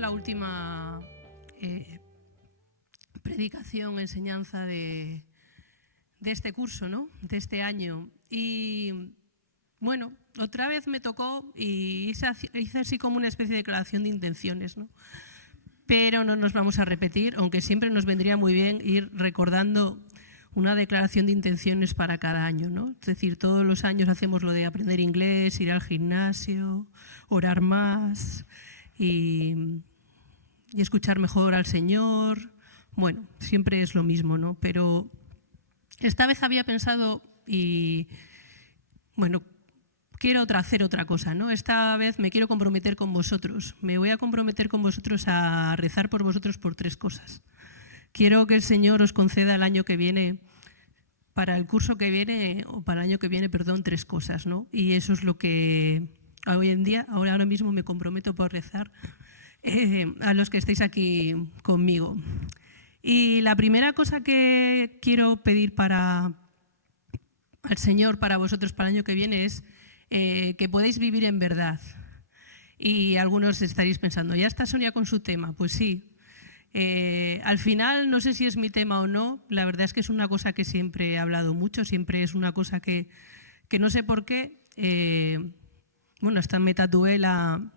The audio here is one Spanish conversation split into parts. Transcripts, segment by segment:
la última predicación, enseñanza de este curso, ¿no? De este año. Y bueno, otra vez me tocó y hice así como una especie de declaración de intenciones, ¿no? Pero no nos vamos a repetir, aunque siempre nos vendría muy bien ir recordando una declaración de intenciones para cada año, ¿no? Es decir, todos los años hacemos lo de aprender inglés, ir al gimnasio, orar más y escuchar mejor al Señor. Bueno, siempre es lo mismo, ¿no? Pero esta vez había pensado y, bueno, quiero hacer otra cosa, ¿no? Esta vez me quiero comprometer con vosotros. Me voy a comprometer con vosotros a rezar por vosotros por 3 cosas. Quiero que el Señor os conceda el año que viene, para el curso que viene, o para el año que viene, perdón, 3 cosas, ¿no? Y eso es lo que hoy en día, ahora mismo me comprometo por rezar a los que estáis aquí conmigo. Y la primera cosa que quiero pedir al Señor para vosotros para el año que viene es que podáis vivir en verdad. Y algunos estaréis pensando, ¿ya está Sonia con su tema? Pues sí. Al final, no sé si es mi tema o no, la verdad es que es una cosa que siempre he hablado mucho, siempre es una cosa que no sé por qué, bueno, hasta me tatué la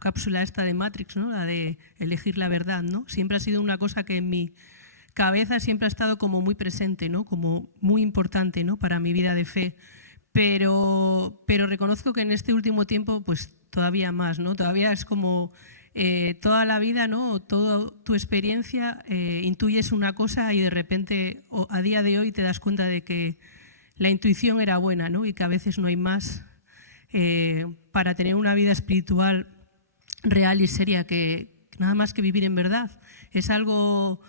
cápsula esta de Matrix, ¿no? La de elegir la verdad, ¿no? Siempre ha sido una cosa que en mi cabeza siempre ha estado como muy presente, ¿no? Como muy importante, ¿no? Para mi vida de fe, pero reconozco que en este último tiempo pues todavía más, ¿no? Todavía es como toda la vida, ¿no? Toda tu experiencia intuyes una cosa y de repente a día de hoy te das cuenta de que la intuición era buena, ¿no? Y que a veces no hay más para tener una vida espiritual real y seria que nada más que vivir en verdad. Es algo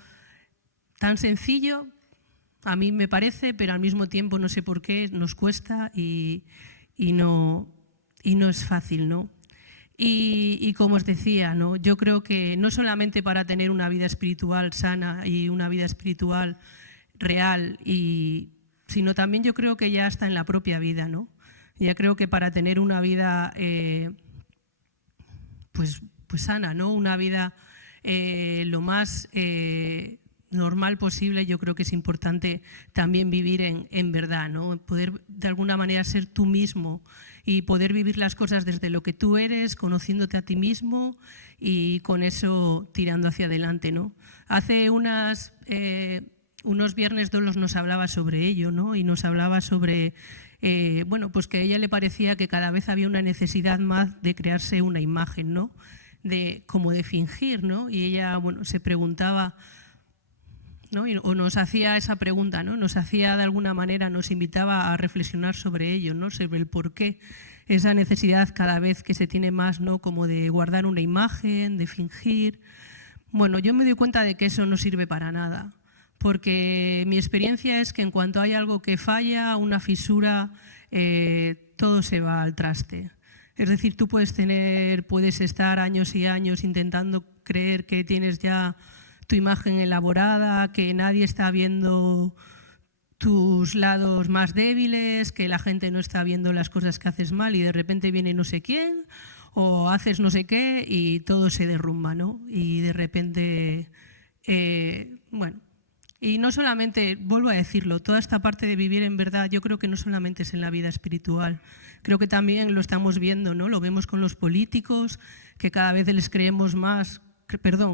tan sencillo, a mí me parece, pero al mismo tiempo no sé por qué nos cuesta y no es fácil, ¿no? Y como os decía, ¿no? Yo creo que no solamente para tener una vida espiritual sana y una vida espiritual real, sino también yo creo que ya está en la propia vida, ¿no? Ya creo que para tener una vida pues sana, ¿no? Una vida lo más normal posible, yo creo que es importante también vivir en verdad, ¿no? Poder de alguna manera ser tú mismo y poder vivir las cosas desde lo que tú eres, conociéndote a ti mismo y con eso tirando hacia adelante, ¿no? Hace unos viernes Dolos nos hablaba sobre ello, ¿no? Y nos hablaba sobre bueno, pues que a ella le parecía que cada vez había una necesidad más de crearse una imagen, ¿no? Como de fingir, ¿no? Y ella, bueno, se preguntaba, ¿no? O nos hacía esa pregunta, ¿no? Nos hacía de alguna manera, nos invitaba a reflexionar sobre ello, ¿no? Sobre el por qué esa necesidad cada vez que se tiene más, ¿no? Como de guardar una imagen, de fingir. Bueno, yo me doy cuenta de que eso no sirve para nada, porque mi experiencia es que en cuanto hay algo que falla, una fisura, todo se va al traste. Es decir, tú puedes estar años y años intentando creer que tienes ya tu imagen elaborada, que nadie está viendo tus lados más débiles, que la gente no está viendo las cosas que haces mal y de repente viene no sé quién o haces no sé qué y todo se derrumba, ¿no? Y de repente, bueno, y no solamente, vuelvo a decirlo, toda esta parte de vivir en verdad yo creo que no solamente es en la vida espiritual, creo que también lo estamos viendo, ¿no? Lo vemos con los políticos, que cada vez les creemos más,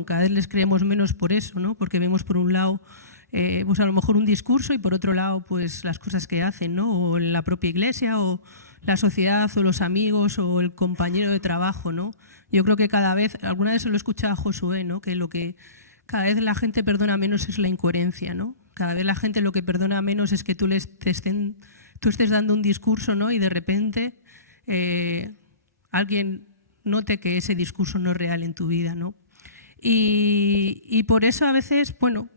cada vez les creemos menos por eso, ¿no? Porque vemos por un lado pues a lo mejor un discurso y por otro lado pues las cosas que hacen, ¿no? O en la propia iglesia o la sociedad o los amigos o el compañero de trabajo, ¿no? Yo creo que cada vez, alguna vez se lo he escuchado a Josué, ¿no? Que cada vez la gente perdona menos es la incoherencia, ¿no? Cada vez la gente lo que perdona menos es que tú estés dando un discurso, ¿no? Y de repente alguien note que ese discurso no es real en tu vida, ¿no? Y por eso a veces, bueno,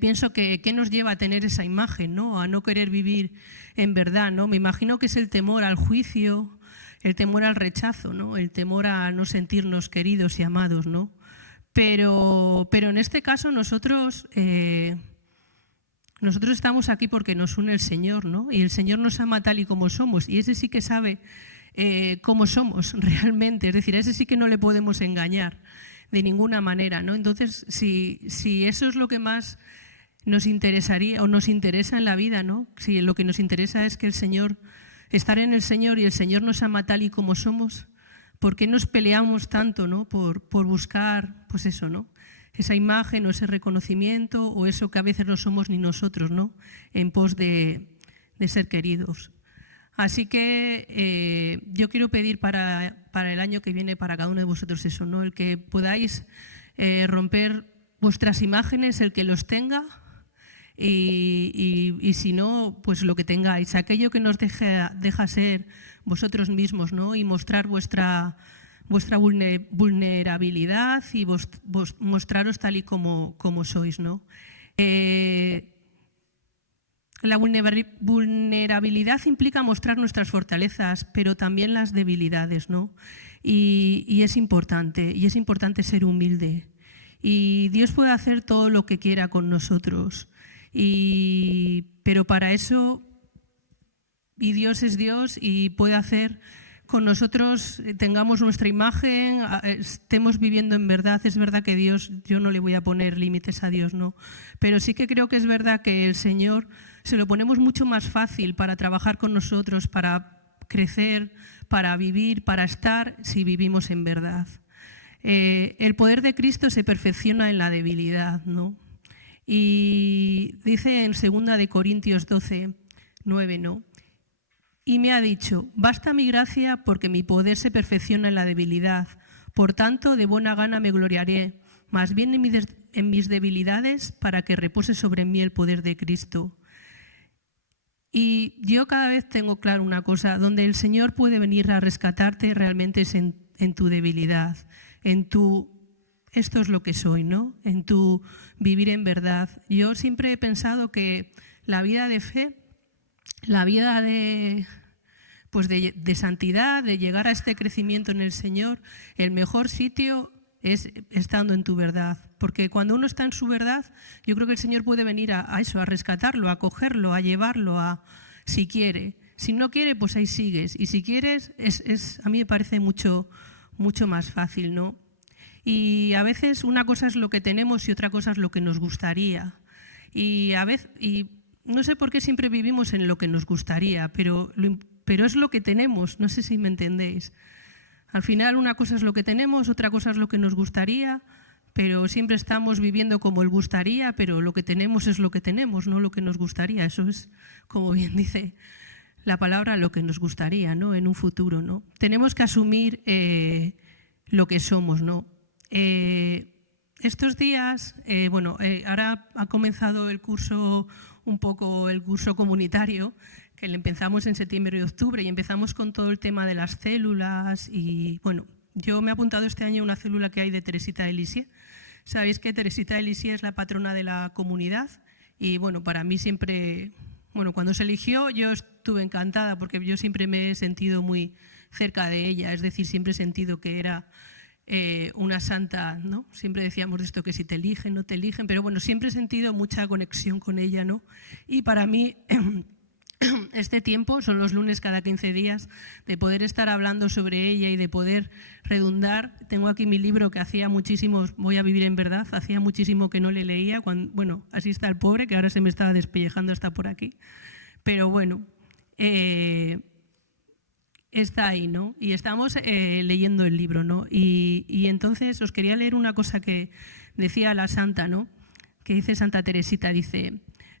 pienso que ¿qué nos lleva a tener esa imagen, ¿no? A no querer vivir en verdad, ¿no? Me imagino que es el temor al juicio, el temor al rechazo, ¿no? El temor a no sentirnos queridos y amados, ¿no? Pero en este caso nosotros estamos aquí porque nos une el Señor, ¿no? Y el Señor nos ama tal y como somos y ese sí que sabe cómo somos realmente. Es decir, a ese sí que no le podemos engañar de ninguna manera, ¿no? Entonces, si eso es lo que más nos interesaría o nos interesa en la vida, ¿no? Si lo que nos interesa es que estar en el Señor y el Señor nos ama tal y como somos, ¿por qué nos peleamos tanto, ¿no? por buscar, pues eso, ¿no? Esa imagen o ese reconocimiento o eso que a veces no somos ni nosotros, ¿no? En pos de ser queridos. Así que yo quiero pedir para el año que viene para cada uno de vosotros eso, ¿no? El que podáis romper vuestras imágenes, el que los tenga, y si no, pues lo que tengáis, aquello que nos deja ser vosotros mismos, ¿no? Y mostrar vuestra vulnerabilidad y mostraros tal y como sois, ¿no? La vulnerabilidad implica mostrar nuestras fortalezas, pero también las debilidades, ¿no? Y es importante ser humilde. Y Dios puede hacer todo lo que quiera con nosotros. Pero para eso, y Dios es Dios y puede hacer con nosotros, tengamos nuestra imagen, estemos viviendo en verdad. Es verdad que Dios, yo no le voy a poner límites a Dios, ¿no? Pero sí que creo que es verdad que el Señor se lo ponemos mucho más fácil para trabajar con nosotros, para crecer, para vivir, para estar, si vivimos en verdad. El poder de Cristo se perfecciona en la debilidad, ¿no? Y dice en 2 de Corintios 12, 9, ¿no? Y me ha dicho, basta mi gracia porque mi poder se perfecciona en la debilidad. Por tanto, de buena gana me gloriaré, más bien en mis debilidades, para que repose sobre mí el poder de Cristo. Y yo cada vez tengo claro una cosa, donde el Señor puede venir a rescatarte realmente es en tu debilidad, en tu esto es lo que soy, ¿no? En tu vivir en verdad. Yo siempre he pensado que la vida de fe, la vida de santidad, de llegar a este crecimiento en el Señor, el mejor sitio es estando en tu verdad. Porque cuando uno está en su verdad, yo creo que el Señor puede venir a eso, a rescatarlo, a cogerlo, a llevarlo, si quiere. Si no quiere, pues ahí sigues. Y si quieres, a mí me parece mucho más fácil, ¿no? Y a veces una cosa es lo que tenemos y otra cosa es lo que nos gustaría. Y no sé por qué siempre vivimos en lo que nos gustaría, pero es lo que tenemos, no sé si me entendéis. Al final una cosa es lo que tenemos, otra cosa es lo que nos gustaría, pero siempre estamos viviendo como el gustaría, pero lo que tenemos es lo que tenemos, no lo que nos gustaría. Eso es, como bien dice la palabra, lo que nos gustaría, ¿no? En un futuro, ¿no? Tenemos que asumir lo que somos, ¿no? Estos días, ahora ha comenzado el curso comunitario, que le empezamos en septiembre y octubre, y empezamos con todo el tema de las células. Y bueno, yo me he apuntado este año a una célula que hay de Teresita de Lisieux. Sabéis que Teresita de Lisieux es la patrona de la comunidad, y bueno, para mí siempre, cuando se eligió yo estuve encantada porque yo siempre me he sentido muy cerca de ella, es decir, siempre he sentido que era una santa, ¿no? Siempre decíamos de esto que si te eligen, no te eligen, pero bueno, siempre he sentido mucha conexión con ella, ¿no? Y para mí este tiempo, son los lunes cada 15 días, de poder estar hablando sobre ella y de poder redundar. Tengo aquí mi libro que hacía muchísimo, Voy a vivir en verdad, hacía muchísimo que no le leía, así está el pobre, que ahora se me estaba despellejando hasta por aquí, pero bueno, está ahí, ¿no? Y estamos leyendo el libro, ¿no? Y entonces os quería leer una cosa que decía la santa, ¿no? Que dice Santa Teresita, dice: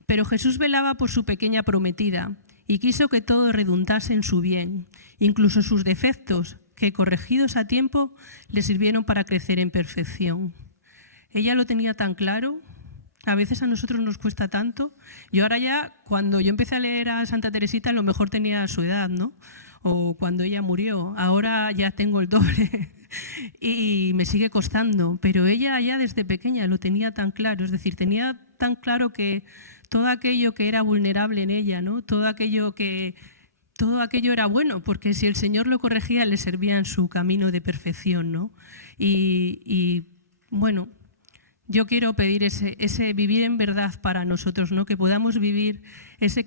pero Jesús velaba por su pequeña prometida y quiso que todo redundase en su bien, incluso sus defectos, que corregidos a tiempo le sirvieron para crecer en perfección. Ella lo tenía tan claro. A veces a nosotros nos cuesta tanto. Yo ahora ya, cuando yo empecé a leer a Santa Teresita, a lo mejor tenía su edad, ¿no? O cuando ella murió. Ahora ya tengo el doble y me sigue costando. Pero ella ya desde pequeña lo tenía tan claro. Es decir, tenía tan claro que todo aquello que era vulnerable en ella, ¿no? Todo aquello era bueno, porque si el Señor lo corregía, le servía en su camino de perfección, ¿no? Y bueno, yo quiero pedir ese vivir en verdad para nosotros, ¿no? Que podamos vivir ese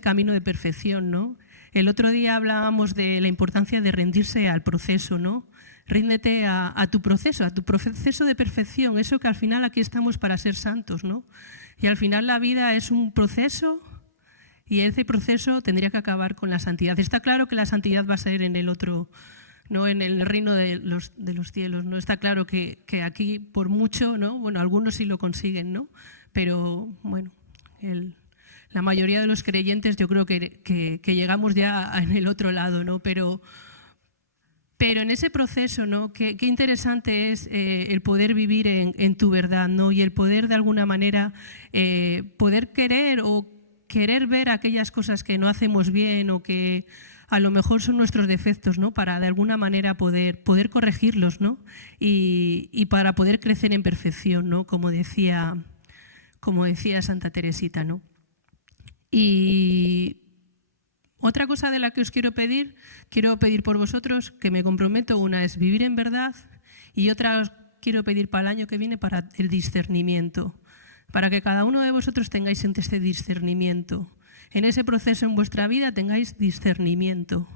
camino de perfección, ¿no? El otro día hablábamos de la importancia de rendirse al proceso, ¿no? Ríndete a tu proceso de perfección, eso que al final aquí estamos para ser santos, ¿no? Y al final la vida es un proceso y ese proceso tendría que acabar con la santidad. Está claro que la santidad va a ser en el otro, no en el reino de los cielos, ¿no? Está claro que aquí por mucho, ¿no? Bueno, algunos sí lo consiguen, ¿no? Pero bueno, la mayoría de los creyentes yo creo que llegamos ya en el otro lado, ¿no? Pero en ese proceso, ¿no? Qué interesante es el poder vivir en tu verdad, ¿no? Y el poder de alguna manera poder querer ver aquellas cosas que no hacemos bien o que a lo mejor son nuestros defectos, ¿no? Para de alguna manera poder corregirlos, ¿no? Y para poder crecer en perfección, ¿no? Como decía Santa Teresita, ¿no? Y otra cosa de la que os quiero pedir por vosotros, que me comprometo, una es vivir en verdad y otra os quiero pedir para el año que viene para el discernimiento, para que cada uno de vosotros tengáis este discernimiento. En ese proceso en vuestra vida tengáis discernimiento.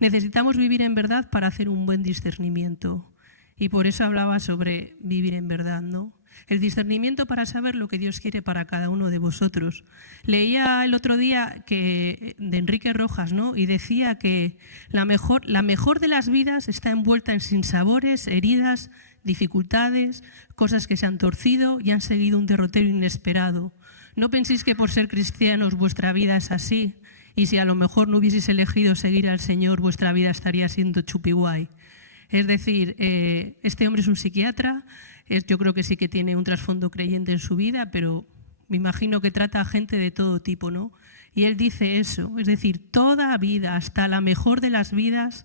Necesitamos vivir en verdad para hacer un buen discernimiento y por eso hablaba sobre vivir en verdad, ¿no? El discernimiento para saber lo que Dios quiere para cada uno de vosotros. Leía el otro día de Enrique Rojas, ¿no? Y decía que la mejor de las vidas está envuelta en sinsabores, heridas, dificultades, cosas que se han torcido y han seguido un derrotero inesperado. No penséis que por ser cristianos vuestra vida es así y si a lo mejor no hubieseis elegido seguir al Señor, vuestra vida estaría siendo chupiguay. Es decir, este hombre es un psiquiatra, yo creo que sí que tiene un trasfondo creyente en su vida, pero me imagino que trata a gente de todo tipo, ¿no? Y él dice eso, es decir, toda vida, hasta la mejor de las vidas,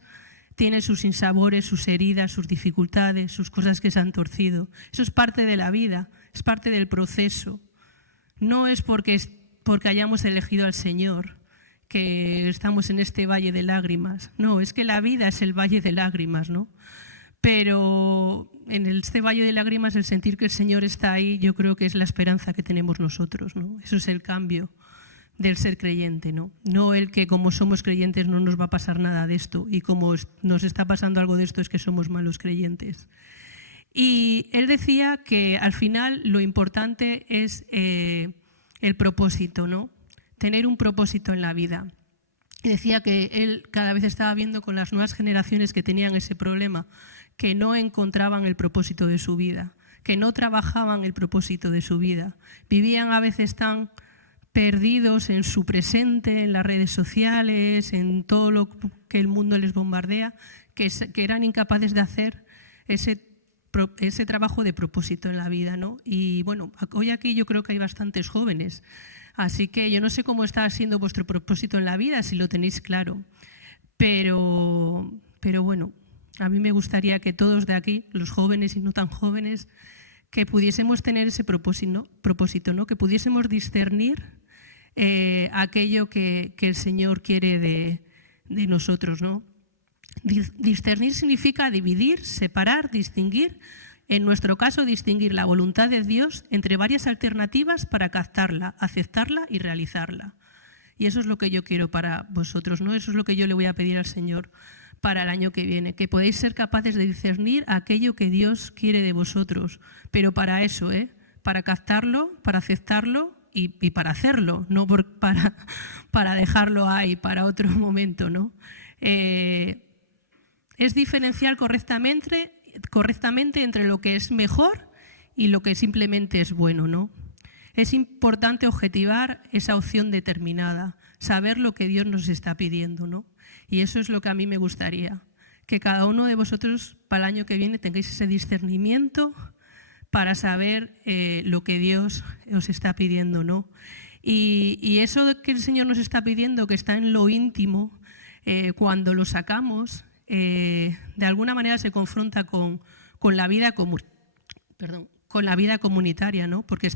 tiene sus sinsabores, sus heridas, sus dificultades, sus cosas que se han torcido. Eso es parte de la vida, es parte del proceso. No es porque hayamos elegido al Señor que estamos en este valle de lágrimas. No, es que la vida es el valle de lágrimas, ¿no? Pero en este valle de lágrimas el sentir que el Señor está ahí, yo creo que es la esperanza que tenemos nosotros, ¿no? Eso es el cambio del ser creyente, ¿no? No el que como somos creyentes no nos va a pasar nada de esto y como nos está pasando algo de esto es que somos malos creyentes. Y él decía que al final lo importante es el propósito, ¿no? Tener un propósito en la vida. Y decía que él cada vez estaba viendo con las nuevas generaciones que tenían ese problema, que no encontraban el propósito de su vida, que no trabajaban el propósito de su vida. Vivían a veces tan perdidos en su presente, en las redes sociales, en todo lo que el mundo les bombardea, que eran incapaces de hacer ese trabajo de propósito en la vida, ¿no? Y bueno, hoy aquí yo creo que hay bastantes jóvenes, así que yo no sé cómo está siendo vuestro propósito en la vida, si lo tenéis claro, pero bueno, a mí me gustaría que todos de aquí, los jóvenes y no tan jóvenes, que pudiésemos tener ese propósito, ¿no? Que pudiésemos discernir aquello que el Señor quiere de nosotros, ¿no? Discernir significa dividir, separar, distinguir. En nuestro caso, distinguir la voluntad de Dios entre varias alternativas para captarla, aceptarla y realizarla. Y eso es lo que yo quiero para vosotros, ¿no? Eso es lo que yo le voy a pedir al Señor para el año que viene, que podéis ser capaces de discernir aquello que Dios quiere de vosotros. Pero para eso, para captarlo, para aceptarlo y para hacerlo, no para dejarlo ahí para otro momento, ¿no? Es diferenciar correctamente entre lo que es mejor y lo que simplemente es bueno, ¿no? Es importante objetivar esa opción determinada, saber lo que Dios nos está pidiendo, ¿no? Y eso es lo que a mí me gustaría, que cada uno de vosotros para el año que viene tengáis ese discernimiento para saber lo que Dios os está pidiendo, ¿no? Y eso que el Señor nos está pidiendo, que está en lo íntimo, cuando lo sacamos, de alguna manera se confronta con la vida comunitaria, ¿no? Porque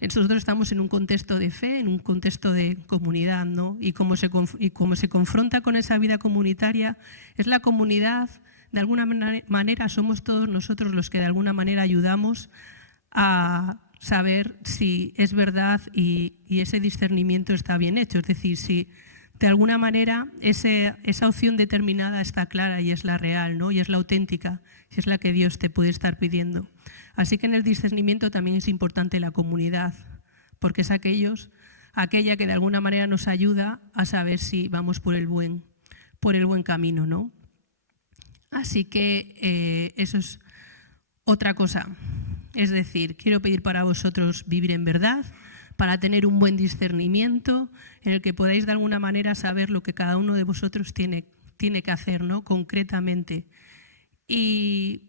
nosotros estamos en un contexto de fe, en un contexto de comunidad, ¿no? Y como se confronta con esa vida comunitaria, es la comunidad, de alguna manera somos todos nosotros los que de alguna manera ayudamos a saber si es verdad y ese discernimiento está bien hecho. Es decir, si de alguna manera esa opción determinada está clara y es la real, ¿no? Y es la auténtica, y es la que Dios te puede estar pidiendo. Así que en el discernimiento también es importante la comunidad, porque es aquella que de alguna manera nos ayuda a saber si vamos por el buen camino, ¿no? Así que eso es otra cosa. Es decir, quiero pedir para vosotros vivir en verdad, para tener un buen discernimiento en el que podáis de alguna manera saber lo que cada uno de vosotros tiene que hacer, ¿no? Concretamente. Y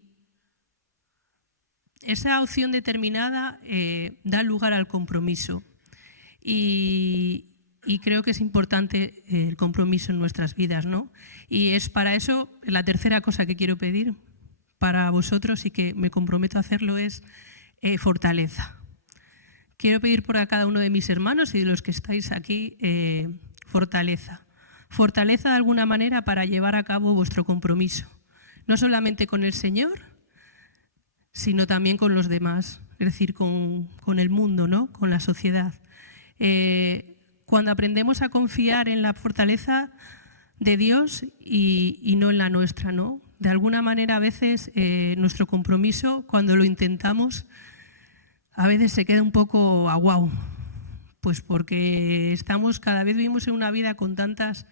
esa opción determinada da lugar al compromiso. Y creo que es importante el compromiso en nuestras vidas, ¿no? Y es para eso la tercera cosa que quiero pedir para vosotros y que me comprometo a hacerlo es fortaleza. Quiero pedir por cada uno de mis hermanos y de los que estáis aquí fortaleza. Fortaleza de alguna manera para llevar a cabo vuestro compromiso. No solamente con el Señor, sino también con los demás. Es decir, con el mundo, ¿no? Con la sociedad. Cuando aprendemos a confiar en la fortaleza de Dios y no en la nuestra, ¿no? De alguna manera a veces nuestro compromiso, cuando lo intentamos, a veces se queda un poco aguau, pues porque cada vez vivimos en una vida con tantas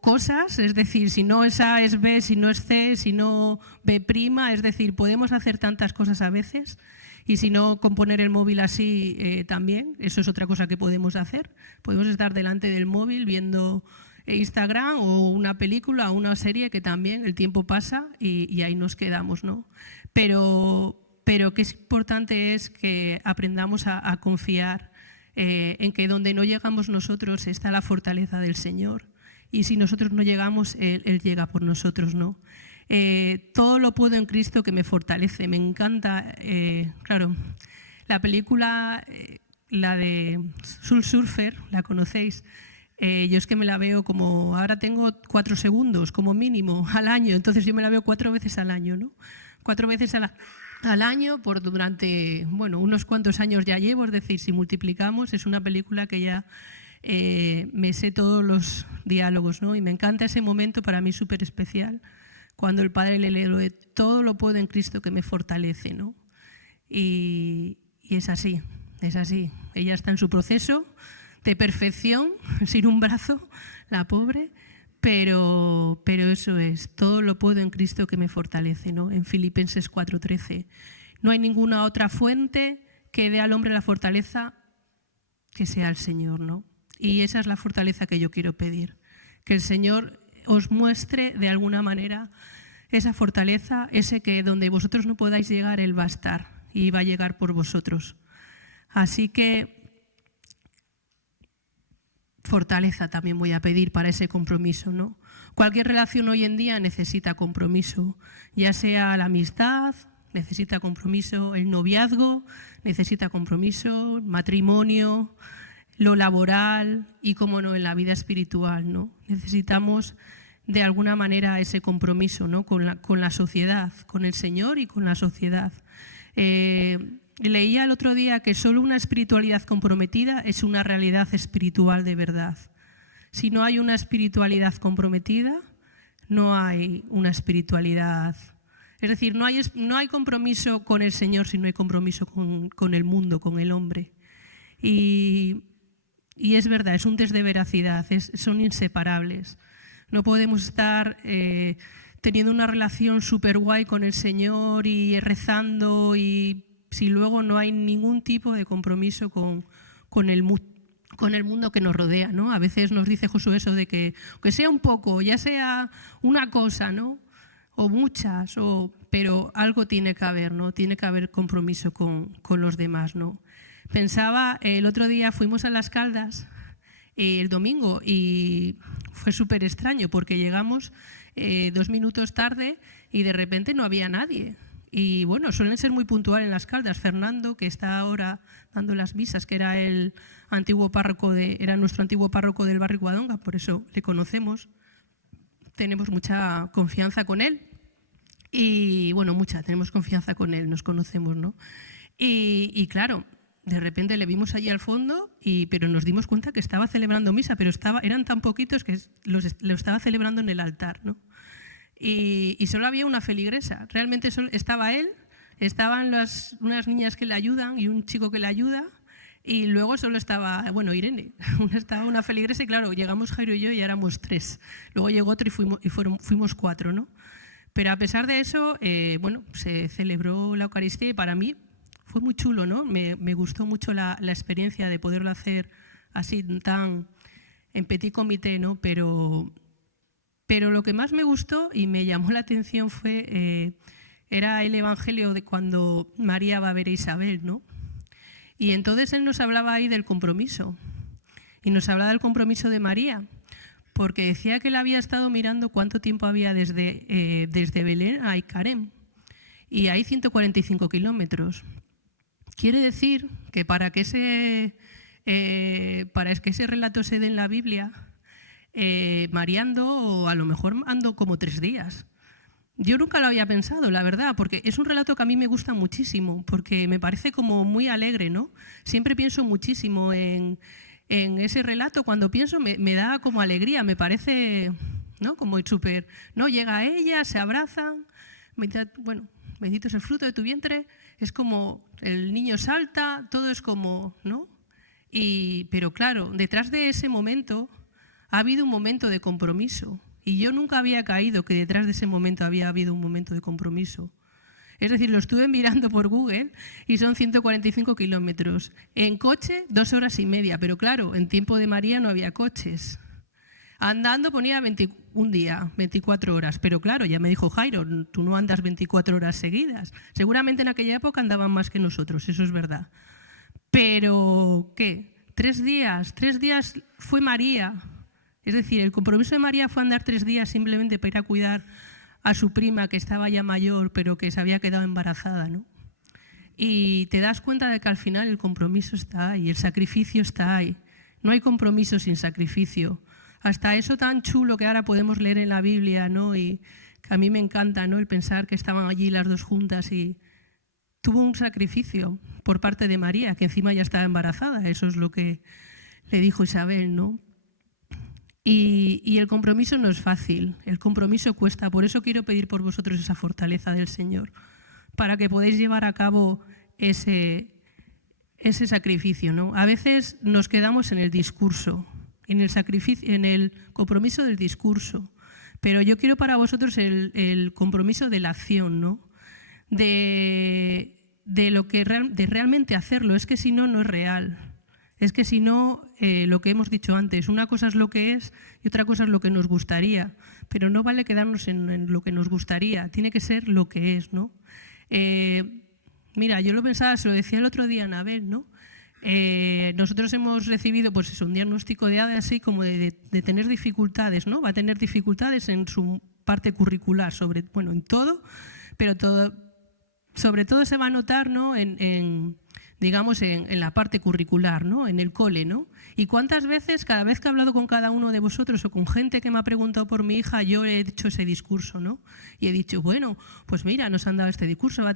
cosas, es decir, si no es A es B, si no es C, si no B', es decir, podemos hacer tantas cosas a veces y si no componer el móvil así también, eso es otra cosa que podemos hacer. Podemos estar delante del móvil viendo Instagram o una película o una serie que también el tiempo pasa y ahí nos quedamos, ¿no? Pero que es importante es que aprendamos a confiar en que donde no llegamos nosotros está la fortaleza del Señor. Y si nosotros no llegamos, Él llega por nosotros, ¿no? Todo lo puedo en Cristo que me fortalece. Me encanta, claro, la película, la de Soul Surfer, ¿la conocéis? Yo es que me la veo como, ahora tengo 4 segundos como mínimo al año, entonces yo me la veo 4 veces al año, ¿no? 4 veces al año durante, bueno, unos cuantos años ya llevo, es decir, si multiplicamos, es una película que ya me sé todos los diálogos, ¿no? Y me encanta ese momento, para mí súper especial, cuando el Padre le lee todo lo puedo en Cristo que me fortalece, ¿no? Y es así, es así. Ella está en su proceso de perfección, sin un brazo, la pobre, pero eso es, todo lo puedo en Cristo que me fortalece, ¿no? En Filipenses 4:13. No hay ninguna otra fuente que dé al hombre la fortaleza que sea el Señor, ¿no? Y esa es la fortaleza que yo quiero pedir, que el Señor os muestre de alguna manera esa fortaleza, ese que donde vosotros no podáis llegar, Él va a estar y va a llegar por vosotros. Así que fortaleza también voy a pedir para ese compromiso, ¿no? Cualquier relación hoy en día necesita compromiso, ya sea la amistad, necesita compromiso, el noviazgo necesita compromiso, matrimonio, lo laboral y, como no, en la vida espiritual, ¿no? Necesitamos de alguna manera ese compromiso, ¿no? con la sociedad, con el Señor y con la sociedad. Leía el otro día que solo una espiritualidad comprometida es una realidad espiritual de verdad. Si no hay una espiritualidad comprometida, no hay una espiritualidad. Es decir, no hay compromiso con el Señor si no hay compromiso con el mundo, con el hombre. Y es verdad, es un test de veracidad, son inseparables. No podemos estar teniendo una relación súper guay con el Señor y rezando y si luego no hay ningún tipo de compromiso con el mundo que nos rodea, ¿no? A veces nos dice Josué eso de que sea un poco, ya sea una cosa, ¿no? O muchas, pero algo tiene que haber, ¿no? Tiene que haber compromiso con los demás, ¿no? Pensaba, el otro día fuimos a Las Caldas el domingo y fue súper extraño porque llegamos 2 minutos tarde y de repente no había nadie. Y bueno, suelen ser muy puntuales en Las Caldas. Fernando, que está ahora dando las misas, que era nuestro antiguo párroco del barrio Guadonga, por eso le conocemos, tenemos mucha confianza con él. Y bueno, tenemos confianza con él, nos conocemos, ¿no? Y claro, de repente le vimos allí al fondo, pero nos dimos cuenta que estaba celebrando misa, pero eran tan poquitos que lo estaba celebrando en el altar, ¿no? Y solo había una feligresa. Realmente solo estaba él, estaban unas niñas que le ayudan y un chico que le ayuda, y luego solo estaba, Irene. Estaba una feligresa y claro, llegamos Jairo y yo y éramos 3. Luego llegó otro y fuimos 4, ¿no? Pero a pesar de eso, se celebró la Eucaristía y para mí fue muy chulo, ¿no? Me gustó mucho la experiencia de poderlo hacer así tan en petit comité, ¿no? Pero lo que más me gustó y me llamó la atención era el Evangelio de cuando María va a ver a Isabel, ¿no? Y entonces él nos hablaba ahí del compromiso. Y nos hablaba del compromiso de María, porque decía que él había estado mirando cuánto tiempo había desde Belén a Icarem. Y hay 145 kilómetros. Quiere decir que para que ese relato se dé en la Biblia, María o a lo mejor ando como 3 días. Yo nunca lo había pensado, la verdad, porque es un relato que a mí me gusta muchísimo, porque me parece como muy alegre, ¿no? Siempre pienso muchísimo en ese relato. Cuando pienso me da como alegría, me parece, ¿no? Como súper, ¿no? Llega ella, se abrazan, bendito es el fruto de tu vientre, es como el niño salta, todo es como, ¿no? Pero claro, detrás de ese momento ha habido un momento de compromiso y yo nunca había caído que detrás de ese momento había habido un momento de compromiso. Es decir, lo estuve mirando por Google y son 145 kilómetros. En coche, 2 horas y media, pero claro, en tiempo de María no había coches. Andando ponía 21 días, 24 horas, pero claro, ya me dijo Jairo, tú no andas 24 horas seguidas. Seguramente en aquella época andaban más que nosotros, eso es verdad. Pero, ¿qué? 3 días fue María. Es decir, el compromiso de María fue andar 3 días simplemente para ir a cuidar a su prima que estaba ya mayor, pero que se había quedado embarazada, ¿no? Y te das cuenta de que al final el compromiso está ahí, el sacrificio está ahí. No hay compromiso sin sacrificio. Hasta eso tan chulo que ahora podemos leer en la Biblia, ¿no? Y que a mí me encanta, ¿no? El pensar que estaban allí las dos juntas y tuvo un sacrificio por parte de María, que encima ya estaba embarazada. Eso es lo que le dijo Isabel, ¿no? Y el compromiso no es fácil, el compromiso cuesta. Por eso quiero pedir por vosotros esa fortaleza del Señor, para que podáis llevar a cabo ese sacrificio, ¿no? A veces nos quedamos en el discurso, en el compromiso del discurso, pero yo quiero para vosotros el compromiso de la acción, ¿no? De realmente hacerlo. Es que si no, no es real. Es que si no, lo que hemos dicho antes, una cosa es lo que es y otra cosa es lo que nos gustaría, pero no vale quedarnos en lo que nos gustaría, tiene que ser lo que es, ¿no? Mira, yo lo pensaba, se lo decía el otro día a Anabel, ¿no? Nosotros hemos recibido pues un diagnóstico de ADA así como de tener dificultades, ¿no? Va a tener dificultades en su parte curricular, en todo, pero sobre todo se va a notar, ¿no? en la parte curricular, ¿no? En el cole, ¿no? Y cuántas veces, cada vez que he hablado con cada uno de vosotros o con gente que me ha preguntado por mi hija, yo he hecho ese discurso, ¿no? Y he dicho, bueno, pues mira, nos han dado este discurso,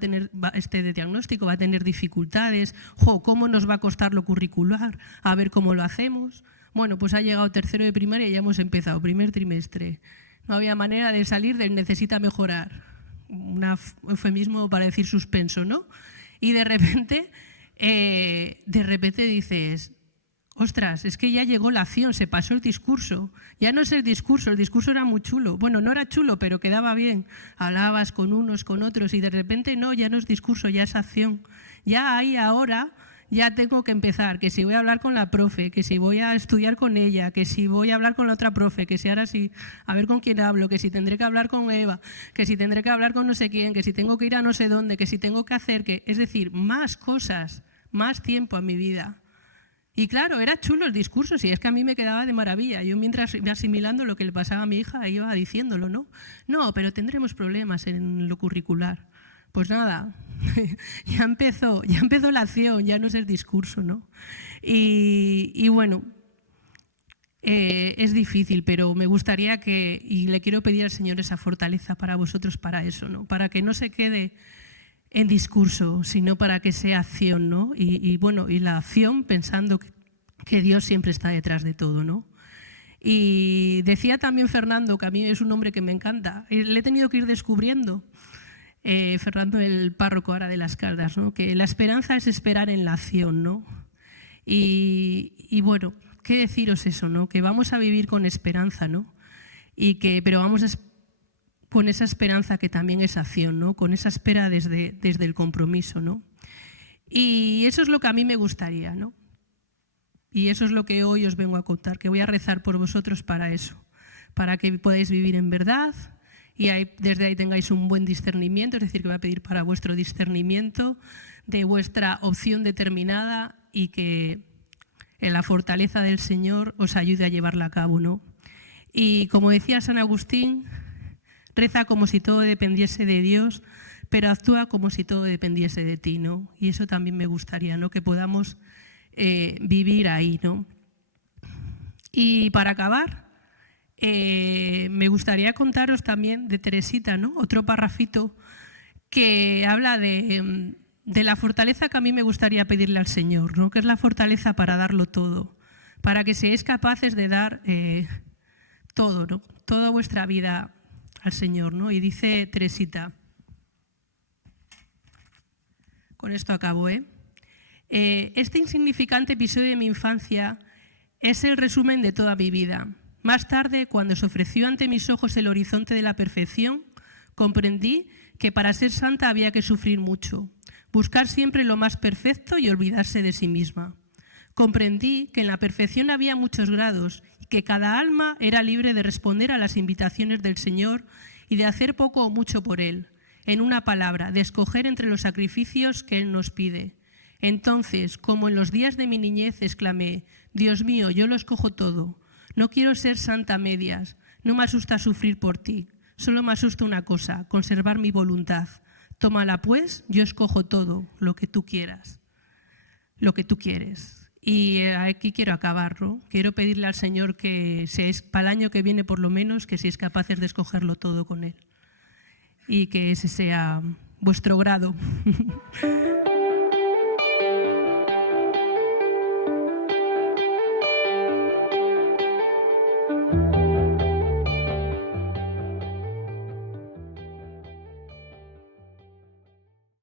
este diagnóstico, va a tener dificultades, ¿cómo nos va a costar lo curricular? A ver cómo lo hacemos. Bueno, pues ha llegado 3º de primaria y ya hemos empezado, primer trimestre. No había manera de salir del necesita mejorar. Un eufemismo para decir suspenso, ¿no? Y de repente dices, ostras, es que ya llegó la acción, se pasó el discurso. Ya no es el discurso era muy chulo. Bueno, no era chulo, pero quedaba bien. Hablabas con unos, con otros y de repente no, ya no es discurso, ya es acción. Ya ahí ahora, ya tengo que empezar, que si voy a hablar con la profe, que si voy a estudiar con ella, que si voy a hablar con la otra profe, que si ahora sí, a ver con quién hablo, que si tendré que hablar con Eva, que si tendré que hablar con no sé quién, que si tengo que ir a no sé dónde, que si tengo que hacer, es decir, más cosas, más tiempo a mi vida. Y claro, era chulo el discurso, sí, es que a mí me quedaba de maravilla. Yo mientras iba asimilando lo que le pasaba a mi hija, iba diciéndolo, ¿no? No, pero tendremos problemas en lo curricular. Pues nada, ya empezó la acción, ya no es el discurso, ¿no? Y bueno, es difícil, pero me gustaría y le quiero pedir al Señor esa fortaleza para vosotros, para eso, ¿no? Para que no se quede en discurso, sino para que sea acción, ¿no? Y la acción pensando que Dios siempre está detrás de todo, ¿no? Y decía también Fernando, que a mí es un hombre que me encanta, y le he tenido que ir descubriendo, Fernando, el párroco ahora de Las Caldas, ¿no? Que la esperanza es esperar en la acción, ¿no? Y bueno, ¿qué deciros eso, no? Que vamos a vivir con esperanza, ¿no? Pero vamos con esa esperanza que también es acción, ¿no? Con esa espera desde el compromiso, ¿no? Y eso es lo que a mí me gustaría, ¿no? Y eso es lo que hoy os vengo a contar, que voy a rezar por vosotros para eso, para que podáis vivir en verdad y desde ahí tengáis un buen discernimiento, es decir, que voy a pedir para vuestro discernimiento de vuestra opción determinada y que en la fortaleza del Señor os ayude a llevarla a cabo, ¿no? Y como decía San Agustín, reza como si todo dependiese de Dios, pero actúa como si todo dependiese de ti, ¿no? Y eso también me gustaría, ¿no? Que podamos vivir ahí, ¿no? Y para acabar, me gustaría contaros también de Teresita, ¿no? Otro parrafito que habla de la fortaleza que a mí me gustaría pedirle al Señor, ¿no? Que es la fortaleza para darlo todo, para que seáis capaces de dar todo, ¿no? Toda vuestra vida al Señor, ¿no? Y dice Teresita, con esto acabo, este insignificante episodio de mi infancia es el resumen de toda mi vida. Más tarde, cuando se ofreció ante mis ojos el horizonte de la perfección, comprendí que para ser santa había que sufrir mucho, buscar siempre lo más perfecto y olvidarse de sí misma. Comprendí que en la perfección había muchos grados y que cada alma era libre de responder a las invitaciones del Señor y de hacer poco o mucho por Él. En una palabra, de escoger entre los sacrificios que Él nos pide. Entonces, como en los días de mi niñez, exclamé, Dios mío, yo lo escojo todo. No quiero ser santa a medias. No me asusta sufrir por ti. Solo me asusta una cosa, conservar mi voluntad. Tómala pues, yo escojo todo, lo que tú quieras, lo que tú quieres. Y aquí quiero acabar, ¿no? Quiero pedirle al Señor que seáis, para el año que viene por lo menos, que seáis capaces de escogerlo todo con Él. Y que ese sea vuestro grado.